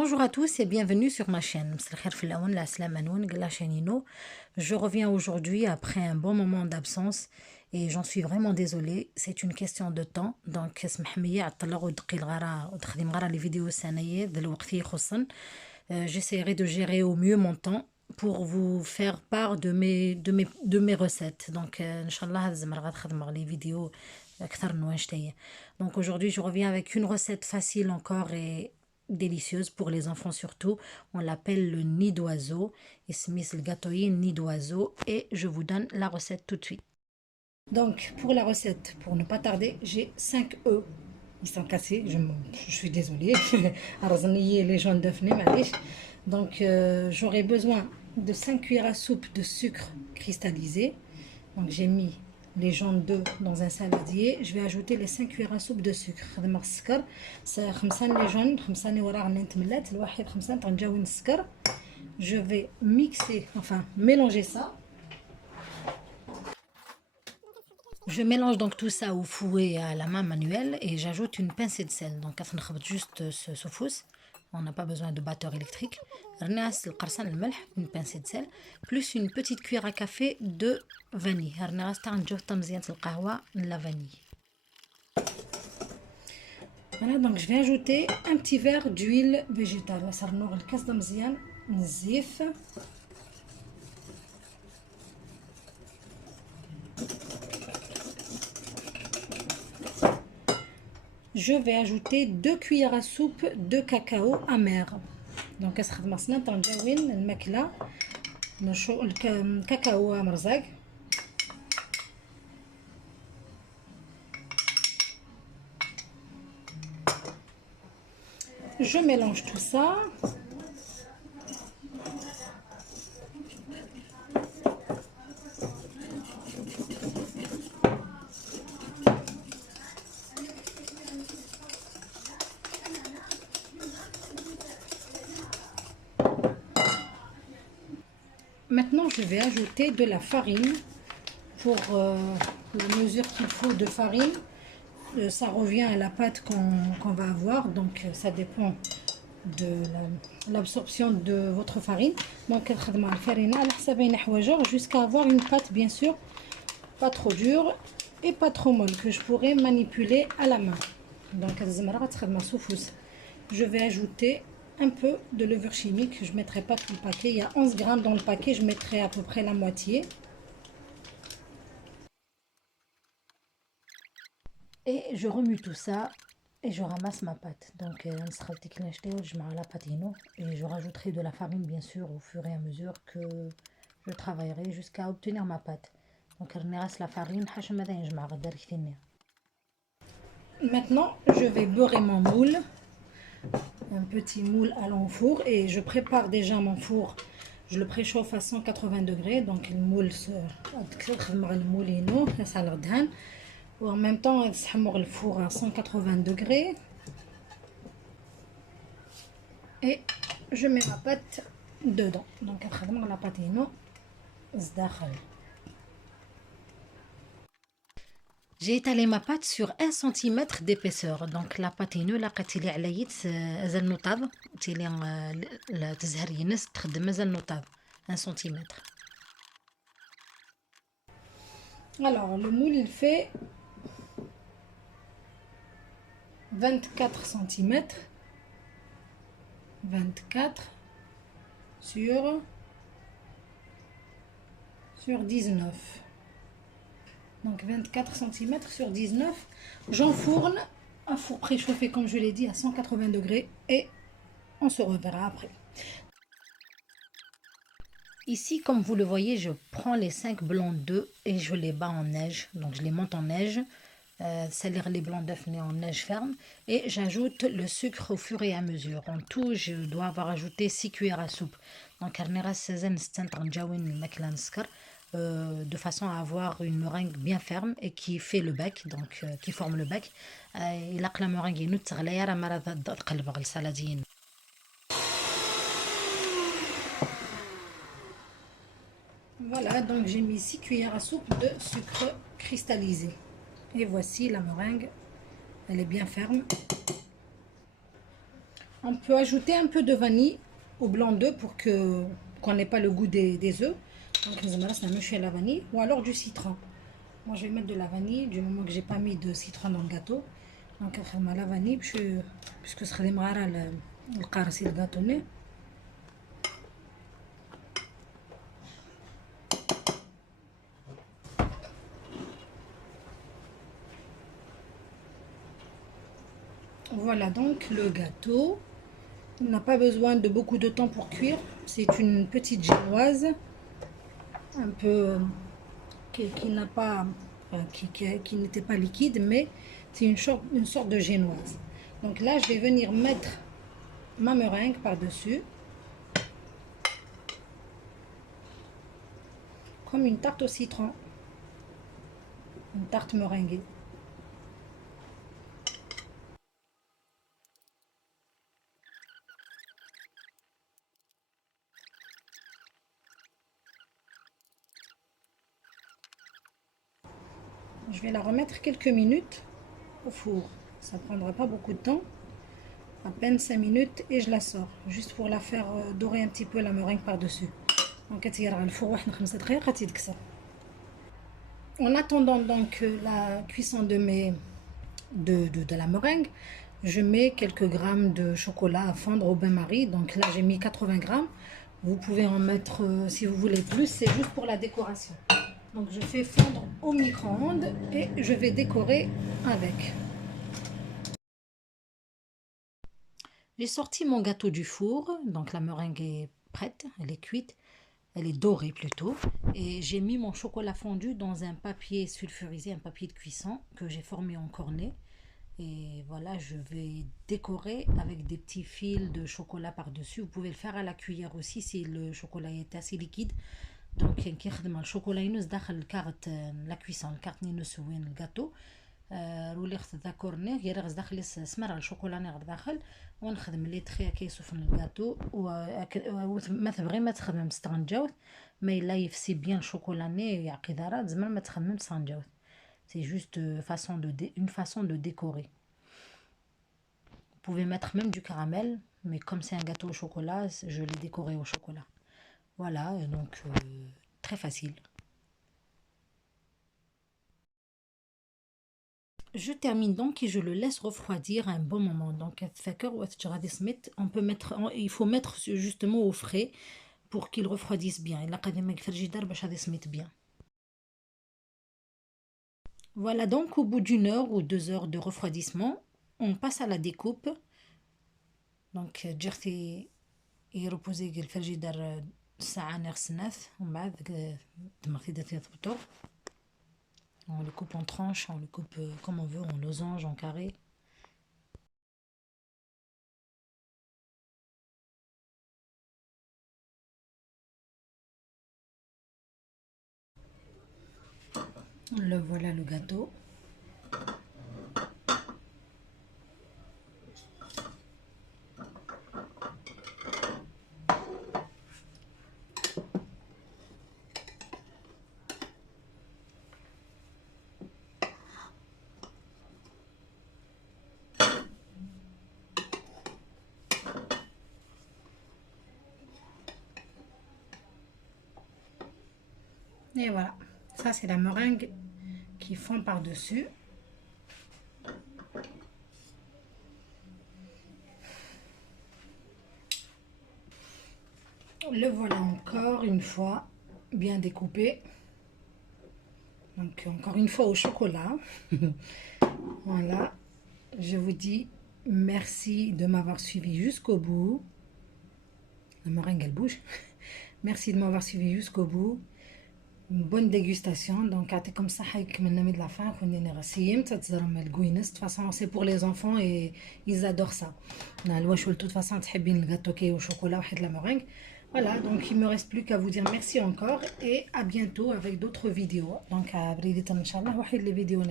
Bonjour à tous et bienvenue sur ma chaîne. Je reviens aujourd'hui après un bon moment d'absence et j'en suis vraiment désolée. C'est une question de temps. Donc, les vidéos j'essaierai de gérer au mieux mon temps pour vous faire part de mes recettes. Donc, Inch'Allah, les vidéos. Donc aujourd'hui, je reviens avec une recette facile encore et délicieuse pour les enfants surtout. On l'appelle le nid d'oiseau. Ismis le gâteau nid d'oiseau. Et je vous donne la recette tout de suite. Donc pour la recette, pour ne pas tarder, j'ai 5 œufs. Ils sont cassés, je suis désolée. Les jaunes d'œufs, معليش. Donc j'aurai besoin de 5 cuillères à soupe de sucre cristallisé. Donc j'ai mis les jaunes d'œufs dans un saladier. Je vais ajouter les 5 cuillères à soupe de sucre. خدمة السكر خمسان لي جون خمسان وراء نتملات الواحد خمسان تنجاوين السكر. Je vais mixer, enfin mélanger ça. Je mélange donc tout ça au fouet à la main manuelle et j'ajoute une pincée de sel. Donc, juste ce fouet. On n'a pas besoin de batteur électrique. Une pincée de sel, plus une petite cuillère à café de vanille. La vanille. Voilà, donc je vais ajouter un petit verre d'huile végétale. Je vais ajouter 2 cuillères à soupe de cacao amer. Donc le cacao مرزق. Je mélange tout ça. Maintenant, je vais ajouter de la farine pour la mesure qu'il faut de farine. Ça revient à la pâte qu'on va avoir, donc ça dépend de l'absorption de votre farine. Donc, jusqu'à avoir une pâte, bien sûr, pas trop dure et pas trop molle, que je pourrais manipuler à la main. Donc, je vais ajouter un peu de levure chimique. Je ne mettrai pas tout le paquet. Il y a 11 grammes dans le paquet. Je mettrai à peu près la moitié. Et je remue tout ça et je ramasse ma pâte. Donc, je mets la patino et je rajouterai de la farine, bien sûr, au fur et à mesure que je travaillerai jusqu'à obtenir ma pâte. Donc, je reste la farine. Maintenant, je vais beurrer mon moule. Un petit moule allant au four et je prépare déjà mon four. Je le préchauffe à 180 degrés, donc le moule ou en même temps le four à 180 degrés et je mets ma pâte dedans. Donc la pâte j'ai étalé ma pâte sur 1 cm d'épaisseur. Donc la pâte la قتلي على زال نوطاب تيلي لا تزهرينس تخدم مازال نوطاب 1 cm. Alors le moule il fait 24 cm, 24 sur 19. Donc 24 cm sur 19. J'enfourne un four préchauffé comme je l'ai dit à 180 degrés et on se reverra après. Ici, comme vous le voyez, je prends les 5 blancs d'œufs et je les bats en neige. Donc je les monte en neige, c'est-à-dire les blancs d'œufs nés en neige ferme. Et j'ajoute le sucre au fur et à mesure. En tout, je dois avoir ajouté 6 cuillères à soupe. Donc de façon à avoir une meringue bien ferme et qui fait le bec, donc qui forme le bec. La meringue est voilà, donc j'ai mis 6 cuillères à soupe de sucre cristallisé. Et voici la meringue, elle est bien ferme. On peut ajouter un peu de vanille au blanc d'œuf pour que qu'on n'ait pas le goût des œufs. Donc c'est la vanille ou alors du citron. Moi je vais mettre de la vanille du moment que j'ai pas mis de citron dans le gâteau. Donc la vanille puisque ce serait le qarsi le gâteau. Voilà donc le gâteau. Il n'a pas besoin de beaucoup de temps pour cuire. C'est une petite génoise, un peu qui n'a pas, enfin, qui n'était pas liquide, mais c'est une sorte de génoise. Donc là, je vais venir mettre ma meringue par-dessus, comme une tarte au citron, une tarte meringuée. Je vais la remettre quelques minutes au four. Ça prendra pas beaucoup de temps, à peine 5 minutes, et je la sors, juste pour la faire dorer un petit peu la meringue par-dessus. Donc, en attendant donc la cuisson de la meringue, je mets quelques grammes de chocolat à fondre au bain-marie. Donc là, j'ai mis 80 grammes. Vous pouvez en mettre si vous voulez plus, c'est juste pour la décoration. Donc je fais fondre au micro-ondes et je vais décorer avec. J'ai sorti mon gâteau du four, donc la meringue est prête, elle est cuite, elle est dorée plutôt. Et j'ai mis mon chocolat fondu dans un papier sulfurisé, un papier de cuisson que j'ai formé en cornet. Et voilà, je vais décorer avec des petits fils de chocolat par-dessus. Vous pouvez le faire à la cuillère aussi si le chocolat est assez liquide. Donc, كي يخدم الشوكولا ينوز داخل الكارت لا كويسون الكارت نينوس وين الجاتو رولي خذ ذاكورني غير غز داخل سمر على الشوكولا نغر داخل ونخدم لي تخي كيسوفن الجاتو وما تبغي ما تخدم ستغنجاوث ما الا يفسي بيان الشوكولا ني يعقي دارات زعما ما تخدم ستغنجاوث. C'est juste une façon de décorer. Vous pouvez mettre même du caramel, mais comme c'est un gâteau au chocolat, je l'ai décoré au chocolat. Voilà, donc très facile. Je termine donc et je le laisse refroidir un bon moment. Donc, on peut mettre, il faut mettre justement au frais pour qu'il refroidisse bien. Bien. Voilà donc au bout d'une heure ou 2 heures de refroidissement, on passe à la découpe. Donc, جرتي يربوزي الفريجيدار ساعة نغسناث ومن بعد دمغتي درتي الفطور. On le coupe en tranches, on le coupe comme on veut, en losange, en carré. Le voilà le gâteau. Et voilà, ça c'est la meringue qui fond par-dessus. Le voilà encore une fois bien découpé. Donc encore une fois au chocolat. Voilà, je vous dis merci de m'avoir suivi jusqu'au bout. La meringue elle bouge. Merci de m'avoir suivi jusqu'au bout. Une bonne dégustation. Donc comme ça de la fin de toute façon c'est pour les enfants et ils adorent ça. De toute façon le gâteau au chocolat ou la meringue. Voilà, donc il me reste plus qu'à vous dire merci encore et à bientôt avec d'autres vidéos. Donc à les vidéos